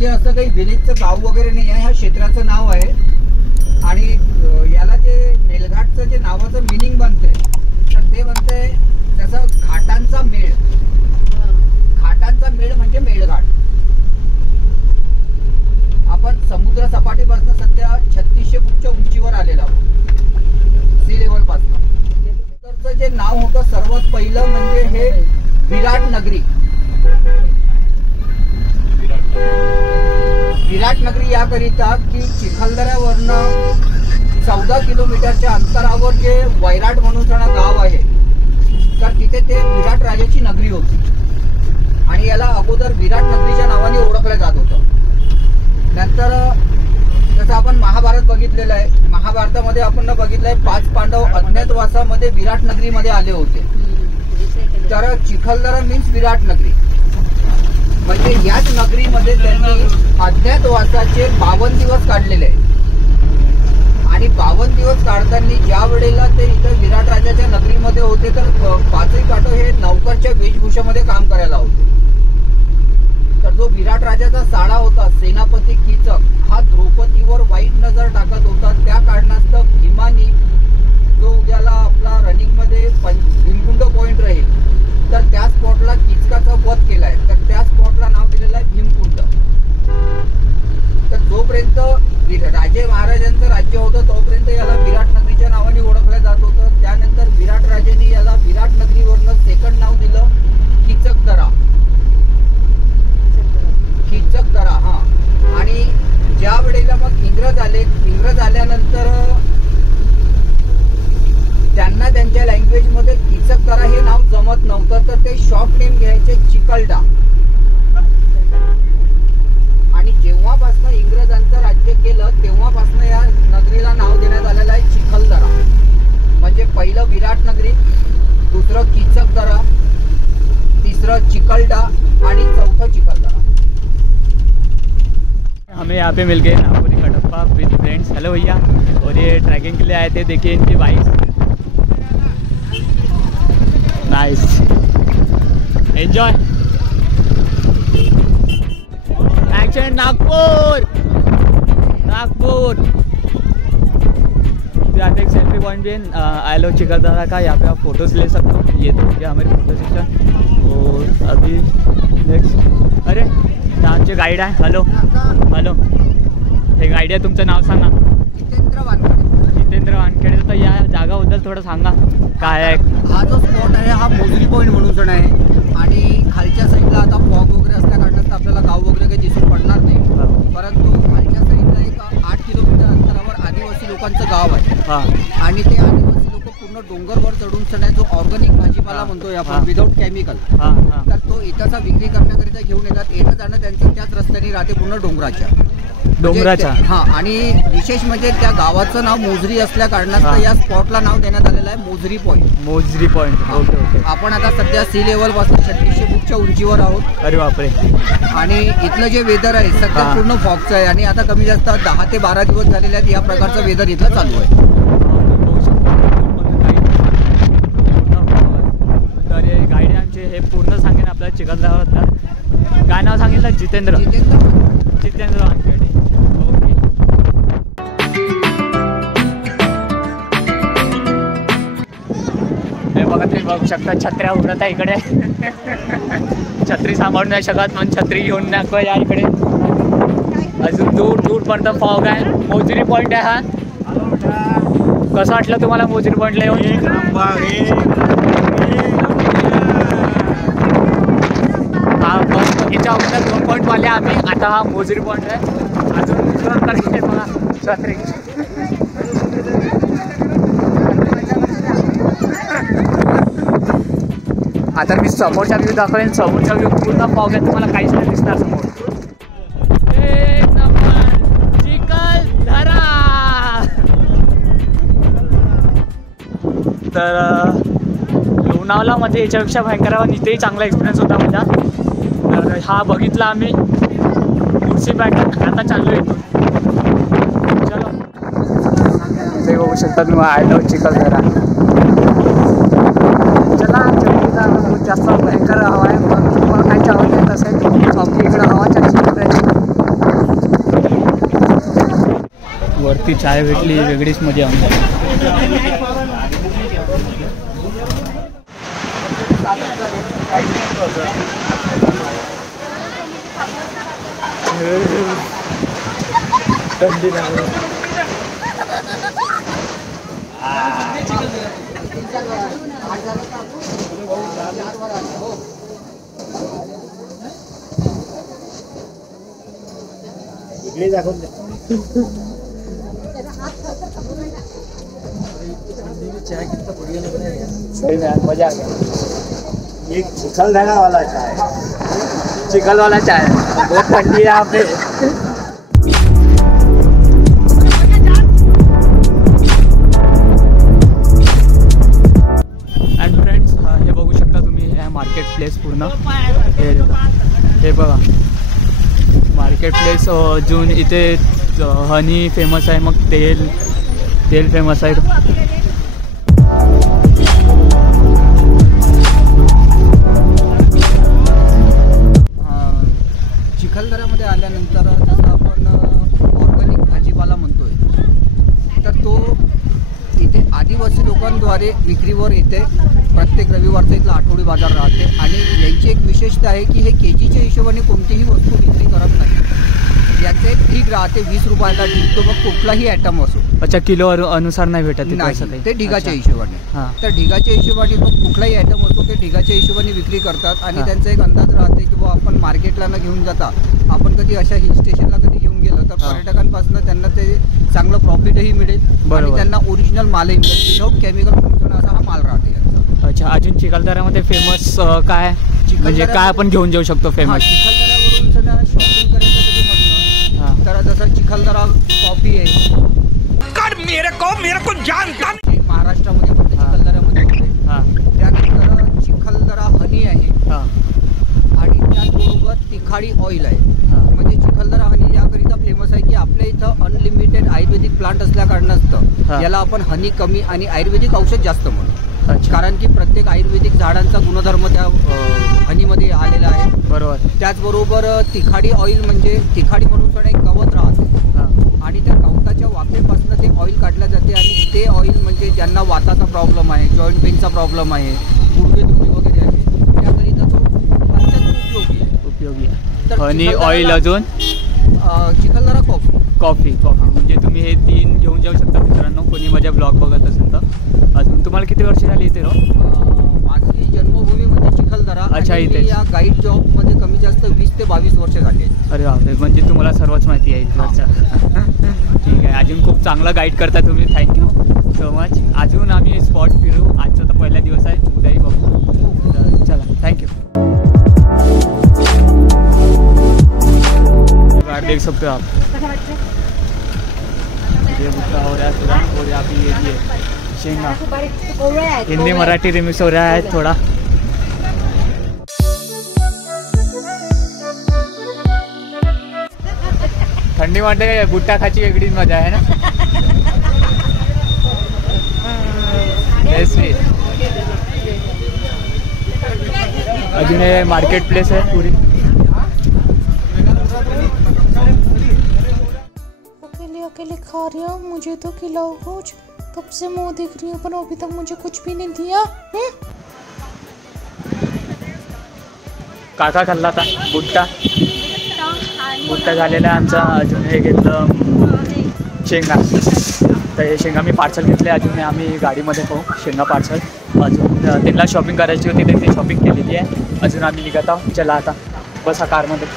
म्हणजे असं काही विलेजचं गाव वगैरे नाही आहे, ह्या क्षेत्राचं नाव आहे. आणि याला जे मेलघाटचं जे नावाचं मिनिंग बनते तर ते बनते जसं घाटांचा मेळ. घाटांचा मेळ म्हणजे मेळघाट. आपण समुद्र सपाटीपासून सध्या 3600 फूटच्या उंचीवर आलेलो आहोत, सी लेवल पासून. तर जे नाव होतं सर्वात पहिलं म्हणजे हे विराट नगरी. विराट नगरी याकरिता की चिखलदऱ्यावरनं 14 किलोमीटरच्या अंतरावर जे वैराट म्हणून गाव आहे तर तिथे ते विराट राजाची नगरी होती. आणि याला अगोदर विराट नगरीच्या नावाने ओळखलं जात होतं. नंतर जसं आपण महाभारत बघितलेलं आहे, महाभारतामध्ये आपण बघितलंय 5 पांडव अज्ञातवासामध्ये विराट नगरीमध्ये आले होते. तर चिखलदरा मीन्स विराट नगरी. म्हणजे याच नगरीमध्ये त्यांनी अज्ञातवासाचे 52 दिवस काढलेले आहे. आणि 52 दिवस काढताना ज्या वेळेला ते इथं विराट राजाच्या नगरीमध्ये होते तर 5ही पांडव हे नौकरच्या वेशभूषेमध्ये काम करायला होते. तर जो विराट राजाचा साडा होता सेनापती कीचक हा द्रौपदीवर वाईट नजर टाकत होता. त्या कारणास्तव भीमानी जो उद्याला आपला रनिंगमध्ये भीमकुंड पॉइंट राहील तर त्या स्पॉटला कीचकाचा वध केलाय. तर त्या स्पॉटला नाव दिलेलं आहे भीमकुंड. तर जोपर्यंत राजे महाराजांचं राज्य होतं तोपर्यंत याला विराट नगरीच्या नावाने ओळखलं जात होतं. त्यानंतर विराट राजांनी याला विराट नगरीवरनं सेकंड नाव दिलं कीचकदरा. कीचकदरा हा. आणि ज्या वेळेला मग इंग्रज आले, इंग्रज आल्यानंतर त्यांना त्यांच्या लँग्वेजमध्ये कीचकदरा हे नाव जमत नव्हतं तर ते शॉर्ट नेम घ्यायचे चिखलडा. आणि जेव्हापासून इंग्रजांचं राज्य केलं तेव्हापासून या नगरीला नाव देण्यात आलेलं आहे चिखलदरा. म्हणजे पहिलं विराट नगरी, दुसरं कीचकदरा, तिसरं चिखलडा आणि चौथं चिखलदरा. हमें यहाँ पे मिल गए नागपुरी कडप्पा विद फ्रेंड्स. हेलो भैया. और ये ट्रैकिंग के लिए आए थे. देखिए इनकी bike. Nice. Enjoy. Action. Nagpur. Nagpur. यहाँ पे एक सेल्फी पॉइंट भी है आई लव चिखलदरा का. यहाँ पे आप फोटोज ले सकते हो. ये तो क्या हमारी फोटो सेक्शन. और अभी नेक्स्ट. अरे आमचे गाईड आहे. Hello hello. हे गाईड आहे. तुमचं नाव सांगा. जितेंद्र वानखेडे. जितेंद्र वानखेडे. तर या जागाबद्दल थोडं सांगा काय आहे. हा जो स्पॉट आहे हा मोजरी पॉईंट म्हणून आहे. आणि खालच्या साईडला आता फॉग वगैरे असल्या कारणास्तव आपल्याला गाव वगैरे काही दिसून पडणार नाही. परंतु खालच्या साईडला एक 8 किलोमीटर अंतरावर आदिवासी लोकांचं गाव आहे. आणि ते आदिवासी लोक पूर्ण डोंगरवर चढून चढाय जो ऑर्गॅनिक भाजीपाला म्हणतोय आपण विदाऊट केमिकल तर तो इथं विक्री करण्याकरिता घेऊन येतात. येणं जाणं त्यांचं त्याच रस्त्याने राहते पूर्ण डोंगराच्या. हा. आणि विशेष म्हणजे त्या गावाचं नाव मोजरी असल्या कारणास्तव या स्पॉटला नाव देण्यात आलेलं आहे mojari point. Mojari point. Okay okay. आपण आता सध्या सी लेवल पासून 3600 फूटच्या उंचीवर आहोत. अरे बापरे. आणि इथलं जे वेदर आहे सध्या पूर्ण फॉगचं आहे. आणि आता कमी जास्त 10 ते 12 दिवस झालेले आहेत या प्रकारचं वेदर इथलं चालू आहे. तर हे गाईड आमचे हे पूर्ण सांगेन आपल्याला चिखलदऱ्याबद्दल. काय नाव सांगितलं. जितेंद्र. जितेंद्र वानखेडे. ओके. हे बघा तुम्ही बघू शकता छत्र्या उडत आहे इकडे. छत्री सांभाळून नाही शकत म्हणून छत्री घेऊन दाखवा या इकडे. अजून दूर दूरपर्यंत फॉग आहे. मोजरी पॉईंट आहे हा. कसं वाटलं तुम्हाला मोजरी पॉईंटला येऊन. एक नंबर. हा याच्या अगोदर 2 पॉईंटवाले आम्ही. आता हा मोजरी पॉईंट आहे. अजून करायचे बघा छत्री. आता मी समोरचा व्ह्यू दाखवेन. समोरचा व्ह्यू पूर्ण फॉग आहे. तुम्हाला काहीच नाही दिसणार समोर. एक नंबर चिखलदरा. तर लोणावळामध्ये याच्यापेक्षा भयंकर आणि इथेही चांगला एक्सपिरियन्स होता माझा. तर हा बघितला आम्ही पुढची पॅटर्न. आता चालू येतो. चलो ते बघू शकता तुम्ही. I love Chikhaldara. चला जास्त भयंकर हवा आहे. मग तुम्हाला काय आवडत असेल आपली इकडं हवा 40 किलोमीटर. ती चाय भेटली वेगळीच मजा आमची. इकडे दाखवून द्या. सही में मजा आ गया. एक चिखलदरा वाला चाय. चिकल वाला चाय बहुत ठंडी है यहाँ पे. अँड फ्रेंड्स हे बघू शकता तुम्ही हे मार्केट प्लेस पूर्ण. हे बघा मार्केट प्लेस अजून इथे हनी फेमस आहे. मग तेल फेमस आहे. चिखलदऱ्यामध्ये आल्यानंतर जसं आपण ऑर्गॅनिक भाजीपाला म्हणतोय तर तो इथे आदिवासी लोकांद्वारे विक्रीवर येते. प्रत्येक रविवारचा इथला आठवडी बाजार राहते आणि यांची एक विशेषता आहे की हे केजीच्या हिशोबाने कोणतीही वस्तू विक्री करत नाही. याचे एक ढीग राहते 20 रुपयाला ढीग. तो मग कुठलाही आयटम असो. अच्छा किलो अनुसार नाही भेटत नाही ते ढिगाच्या हिशोबाने. हां तर ढिगाच्या हिशोबाने मग कुठलाही आयटम असो ते ढिगाच्या हिशोबाने विक्री करतात आणि हां. त्यांचा एक अंदाज राहते की बुवा आपण मार्केटला न घेऊन जाता आपण कधी अशा हिल स्टेशनला कधी घेऊन गेलो तर हां. पर्यटकांपासून त्यांना ते चांगलं प्रॉफिटही मिळेल आणि बरोबर. त्यांना ओरिजिनल मालही मिळेल. विदाऊट केमिकल असा हा माल राहते यांचा. अच्छा अजून चिखलदऱ्यामध्ये फेमस काय म्हणजे काय आपण घेऊन जाऊ शकतो हां, फेमस. चिखलदऱ्यावरून जर शॉपिंग करायचं कधी म्हटलं हां तर जसं चिखलदरा कॉफी आहे. मेरे को जानता. जे महाराष्ट्रामध्ये फक्त चिखलदऱ्यामध्ये होते. हां त्यानंतर चिखलदरा हनी आहे हां आणि त्याचबरोबर तिखाडी ऑइल आहे. हां म्हणजे चिखलदरा हनी याकरिता फेमस आहे की आपल्या इथं अनलिमिटेड आयुर्वेदिक प्लांट असल्या हां. कारणास्तव याला आपण हनी कमी आणि आयुर्वेदिक औषध जास्त म्हणू. अच्छा कारण की प्रत्येक आयुर्वेदिक झाडांचा गुणधर्म त्या हनीमध्ये आलेला आहे. बरोबर. त्याचबरोबर तिखाडी ऑइल म्हणजे तिखाडी म्हणून पण एक गवत राहते हां आणि त्या गवताच्या वाफेपासून ते ऑइल काढलं जाते आणि ते ऑइल म्हणजे ज्यांना वाताचा प्रॉब्लेम आहे, जॉईंट पेनचा प्रॉब्लेम आहे, गुडघेदुखी वगैरे आहे त्याकरिता तो अत्यंत उपयोगी आहे. उपयोगी आहे. तर हनी चिखलदऱ्याला- ऑइल अजून चिखलदरा कॉफी कॉफी म्हणजे तुम्ही हे 3 घेऊन जाऊ शकता मित्रांनो. कोणी माझ्या ब्लॉग बघत असेल तर. अजून तुम्हाला किती वर्ष झाली इथे रो? माझी जन्मभूमी म्हणजे चिखलदरा. अच्छा, आणि इथेच. मी या गाईड जॉबमध्ये कमी जास्त 20 ते 22 वर्ष झाली आहेत. अरे बापरे म्हणजे तुम्हाला सर्वच माहिती आहे इथलच्या. ठीक आहे अजून खूप चांगलं गाईड करता तुम्ही. Thank you so much. अजून आम्ही स्पॉट फिरू. आजचा तर पहिला दिवस आहे उद्याही बघू. तर चला थँक्यू. देख सकते हो आप ये भुट्टा हो रहा है पूरा और यहाँ पे ये भी है शेंगा. हिंदी मराठी रिमिक्स हो रहा है थोड़ा. थंडी वाटते भुट्टा खाची वेगळीच मजा आहे ना. स्वीट. अजून हे मार्केट प्लेस आहे पूरी. अकेले खा रही हूँ. मुझे तो खिलाओ कुछ. कब से मुंह देख रही हूँ पर अभी तक मुझे कुछ भी नहीं दिया. काका खाल्ला आता भुट्टा झालेला आहे आमचा. अजून हे घेतलं शेंगा. तर हे शेंगा मी पार्सल घेतले. अजून हे आम्ही गाडीमध्ये पाहू शेंगा पार्सल. अजून त्यांना शॉपिंग करायची होती त्यांनी शॉपिंग केलेली आहे. अजून आम्ही निघत आहोत. चला आता बसा कारमध्ये.